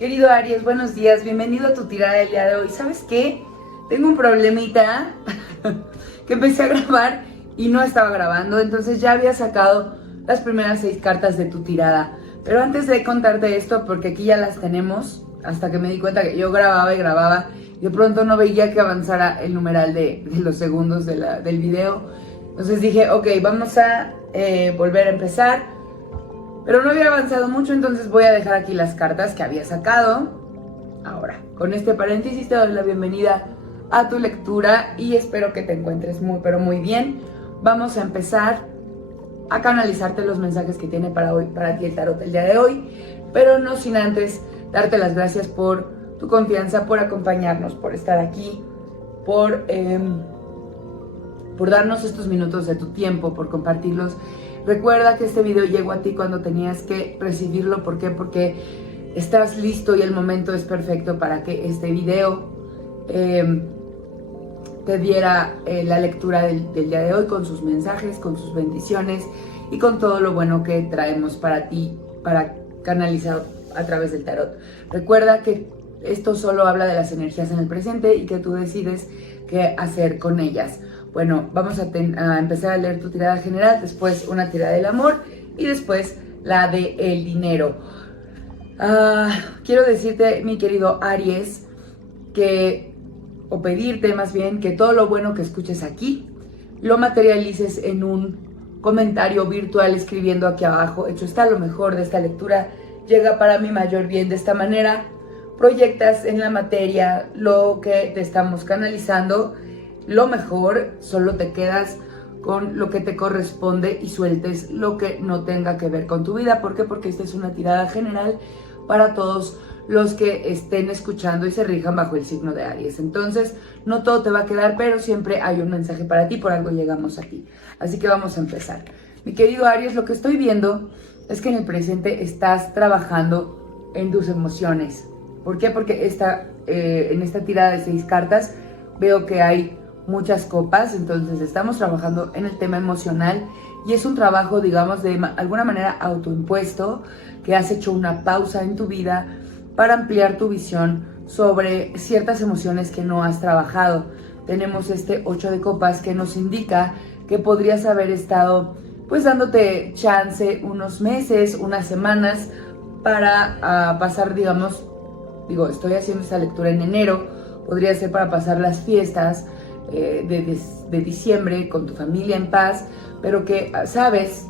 Querido Aries, buenos días, bienvenido a tu tirada del día de hoy. ¿Sabes qué? Tengo un problemita que empecé a grabar y no estaba grabando, entonces ya había sacado las primeras 6 cartas de tu tirada. Pero antes de contarte esto, porque aquí ya las tenemos, hasta que me di cuenta que yo grababa y de pronto no veía que avanzara el numeral de los segundos del video. Entonces dije, ok, vamos a volver a empezar. Pero no había avanzado mucho, entonces voy a dejar aquí las cartas que había sacado. Ahora, con este paréntesis te doy la bienvenida a tu lectura y espero que te encuentres muy, pero muy bien. Vamos a empezar a canalizarte los mensajes que tiene para ti el tarot el día de hoy, pero no sin antes darte las gracias por tu confianza, por acompañarnos, por estar aquí, por darnos estos minutos de tu tiempo, por compartirlos. Recuerda que este video llegó a ti cuando tenías que recibirlo. ¿Por qué? Porque estás listo y el momento es perfecto para que este video te diera la lectura del día de hoy, con sus mensajes, con sus bendiciones y con todo lo bueno que traemos para ti, para canalizar a través del tarot. Recuerda que esto solo habla de las energías en el presente y que tú decides qué hacer con ellas. Bueno, vamos a empezar a leer tu tirada general, después una tirada del amor y después la del dinero. Quiero decirte, mi querido Aries, o pedirte más bien, que todo lo bueno que escuches aquí lo materialices en un comentario virtual escribiendo aquí abajo: hecho está, lo mejor de esta lectura llega para mi mayor bien. De esta manera proyectas en la materia lo que te estamos canalizando. Lo mejor, solo te quedas con lo que te corresponde y sueltes lo que no tenga que ver con tu vida. ¿Por qué? Porque esta es una tirada general para todos los que estén escuchando y se rijan bajo el signo de Aries. Entonces, no todo te va a quedar, pero siempre hay un mensaje para ti, por algo llegamos a ti. Así que vamos a empezar. Mi querido Aries, lo que estoy viendo es que en el presente estás trabajando en tus emociones. ¿Por qué? Porque en esta tirada de 6 cartas veo que hay muchas copas, entonces estamos trabajando en el tema emocional y es un trabajo, digamos, de alguna manera autoimpuesto, que has hecho una pausa en tu vida para ampliar tu visión sobre ciertas emociones que no has trabajado. Tenemos este 8 de copas que nos indica que podrías haber estado pues dándote chance unos meses, unas semanas para pasar, digamos, estoy haciendo esta lectura en enero, podría ser para pasar las fiestas de diciembre con tu familia en paz, pero que sabes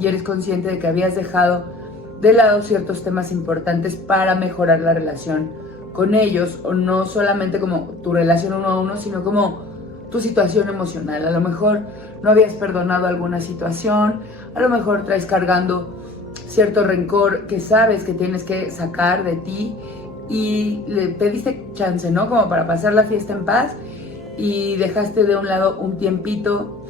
y eres consciente de que habías dejado de lado ciertos temas importantes para mejorar la relación con ellos, o no solamente como tu relación uno a uno, sino como tu situación emocional. A lo mejor no habías perdonado alguna situación, a lo mejor traes cargando cierto rencor que sabes que tienes que sacar de ti y le pediste chance, ¿no? Como para pasar la fiesta en paz, y dejaste de un lado un tiempito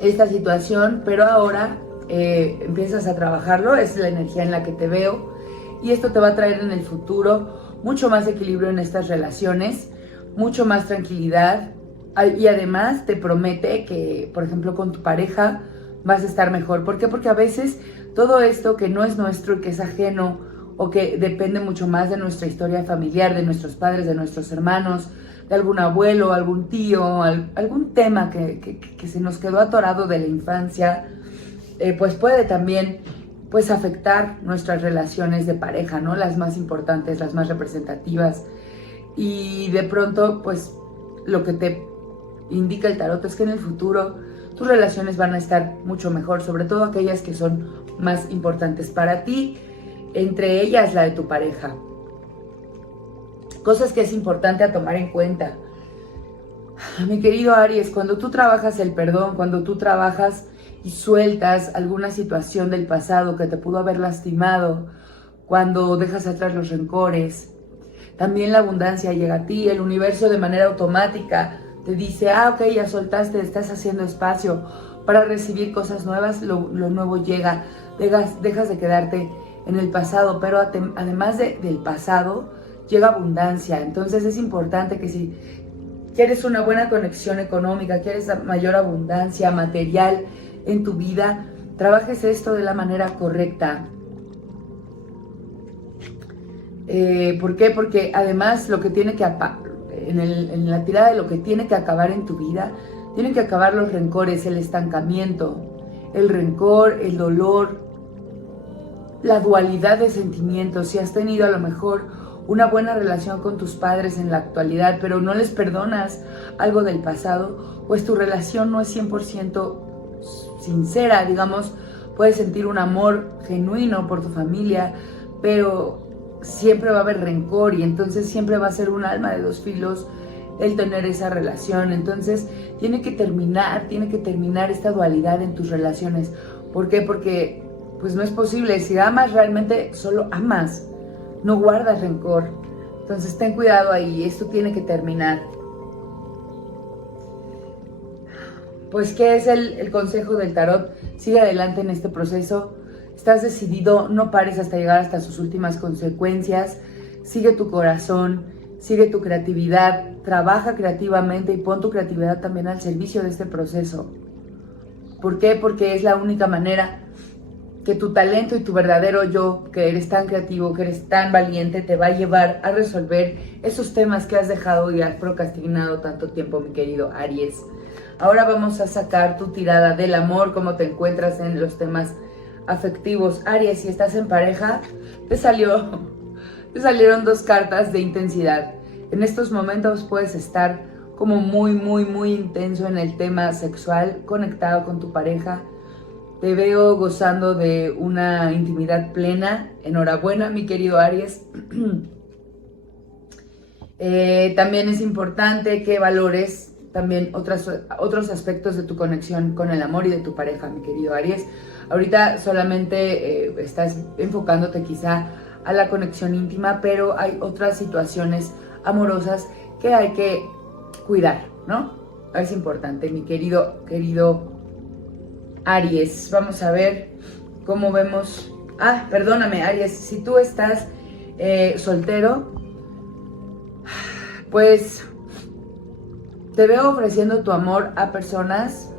esta situación, pero ahora empiezas a trabajarlo. Es la energía en la que te veo y esto te va a traer en el futuro mucho más equilibrio en estas relaciones, mucho más tranquilidad, y además te promete que, por ejemplo, con tu pareja vas a estar mejor. ¿Por qué? Porque a veces todo esto que no es nuestro y que es ajeno, o que depende mucho más de nuestra historia familiar, de nuestros padres, de nuestros hermanos, de algún abuelo, algún tío, algún tema que se nos quedó atorado de la infancia, pues puede también pues afectar nuestras relaciones de pareja, ¿no? Las más importantes, las más representativas. Y de pronto, pues lo que te indica el tarot es que en el futuro tus relaciones van a estar mucho mejor, sobre todo aquellas que son más importantes para ti, entre ellas la de tu pareja. Cosas que es importante a tomar en cuenta. Mi querido Aries, cuando tú trabajas el perdón, cuando tú trabajas y sueltas alguna situación del pasado que te pudo haber lastimado, cuando dejas atrás los rencores, también la abundancia llega a ti. El universo de manera automática te dice: ok, ya soltaste, estás haciendo espacio para recibir cosas nuevas, lo nuevo llega, dejas de quedarte en el pasado, pero además del pasado llega abundancia. Entonces es importante que si quieres una buena conexión económica, quieres mayor abundancia material en tu vida, trabajes esto de la manera correcta. ¿Por qué? Porque además lo que tiene que en la tirada de lo que tiene que acabar en tu vida, tienen que acabar los rencores, el estancamiento, el rencor, el dolor, la dualidad de sentimientos. Si has tenido a lo mejor una buena relación con tus padres en la actualidad, pero no les perdonas algo del pasado, pues tu relación no es 100% sincera, digamos, puedes sentir un amor genuino por tu familia, pero siempre va a haber rencor y entonces siempre va a ser un arma de dos filos el tener esa relación. Entonces tiene que terminar esta dualidad en tus relaciones. ¿Por qué? Porque pues no es posible. Si amas realmente, solo amas, no guardas rencor. Entonces ten cuidado ahí, esto tiene que terminar. Pues, ¿qué es el consejo del tarot? Sigue adelante en este proceso. Estás decidido, no pares hasta llegar hasta sus últimas consecuencias. Sigue tu corazón, sigue tu creatividad, trabaja creativamente y pon tu creatividad también al servicio de este proceso. ¿Por qué? Porque es la única manera que tu talento y tu verdadero yo, que eres tan creativo, que eres tan valiente, te va a llevar a resolver esos temas que has dejado y has procrastinado tanto tiempo, mi querido Aries. Ahora vamos a sacar tu tirada del amor, cómo te encuentras en los temas afectivos. Aries, si estás en pareja, te salieron dos cartas de intensidad. En estos momentos puedes estar como muy intenso en el tema sexual, conectado con tu pareja. Te veo gozando de una intimidad plena. Enhorabuena, mi querido Aries. También es importante que valores también otros aspectos de tu conexión con el amor y de tu pareja, mi querido Aries. Ahorita solamente estás enfocándote quizá a la conexión íntima, pero hay otras situaciones amorosas que hay que cuidar, ¿no? Es importante, mi querido Aries. Vamos a ver cómo vemos. Perdóname, Aries, si tú estás soltero, pues te veo ofreciendo tu amor a personas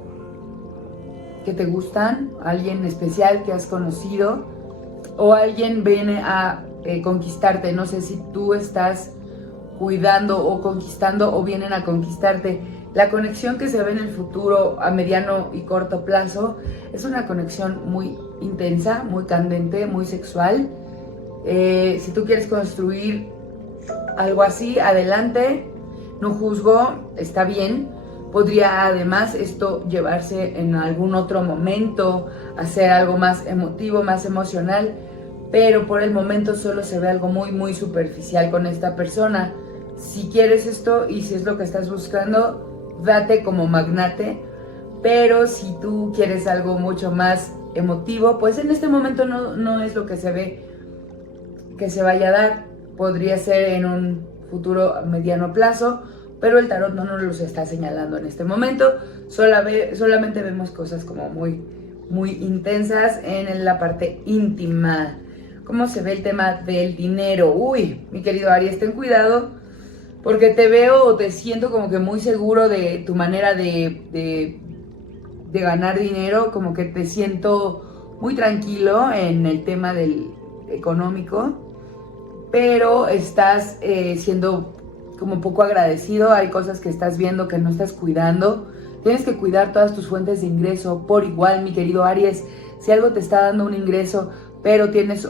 que te gustan, alguien especial que has conocido, o alguien viene a conquistarte. No sé si tú estás cuidando o conquistando o vienen a conquistarte. La conexión que se ve en el futuro a mediano y corto plazo es una conexión muy intensa, muy candente, muy sexual. Si tú quieres construir algo así, adelante, no juzgo, está bien. Podría además esto llevarse en algún otro momento, hacer algo más emotivo, más emocional, pero por el momento solo se ve algo muy superficial con esta persona. Si quieres esto y si es lo que estás buscando, date como magnate, pero si tú quieres algo mucho más emotivo, pues en este momento no es lo que se ve que se vaya a dar. Podría ser en un futuro a mediano plazo, pero el tarot no nos los está señalando en este momento. Solamente vemos cosas como muy intensas en la parte íntima. ¿Cómo se ve el tema del dinero? Uy, mi querido Aries, ten cuidado, porque te veo o te siento como que muy seguro de tu manera de ganar dinero, como que te siento muy tranquilo en el tema del económico, pero estás siendo como poco agradecido. Hay cosas que estás viendo que no estás cuidando. Tienes que cuidar todas tus fuentes de ingreso por igual, mi querido Aries. Si algo te está dando un ingreso, pero tienes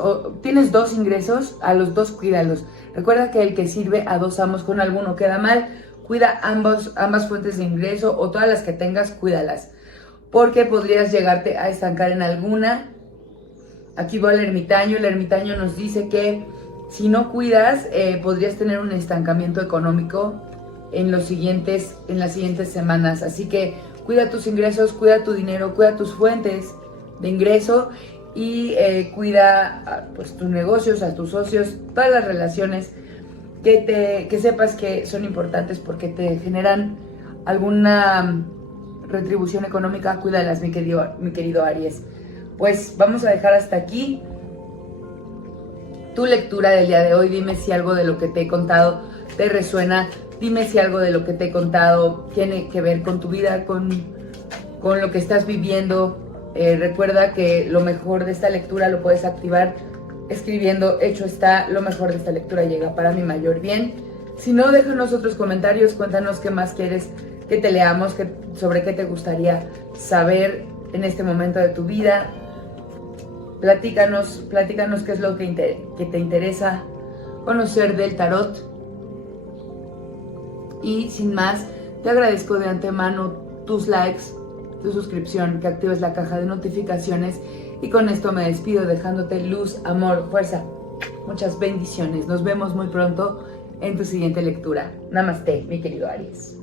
dos ingresos, a los dos cuídalos. Recuerda que el que sirve a dos amos, con alguno queda mal. Cuida ambas fuentes de ingreso, o todas las que tengas, cuídalas, porque podrías llegarte a estancar en alguna. Aquí va el ermitaño nos dice que si no cuidas, podrías tener un estancamiento económico en las siguientes semanas. Así que cuida tus ingresos, cuida tu dinero, cuida tus fuentes de ingreso y cuida pues tus negocios, a tus socios, todas las relaciones que sepas que son importantes porque te generan alguna retribución económica. Cuídalas, mi querido Aries. Pues vamos a dejar hasta aquí tu lectura del día de hoy. Dime si algo de lo que te he contado te resuena. Dime si algo de lo que te he contado tiene que ver con tu vida, con lo que estás viviendo. Recuerda que lo mejor de esta lectura lo puedes activar escribiendo, hecho está, lo mejor de esta lectura llega para mi mayor bien. Si no, déjanos otros comentarios, cuéntanos qué más quieres que te leamos, sobre qué te gustaría saber en este momento de tu vida. Platícanos qué es lo que te interesa conocer del tarot. Y sin más, te agradezco de antemano tus likes, tu suscripción, que actives la caja de notificaciones. Y con esto me despido dejándote luz, amor, fuerza. Muchas bendiciones. Nos vemos muy pronto en tu siguiente lectura. Namaste, mi querido Aries.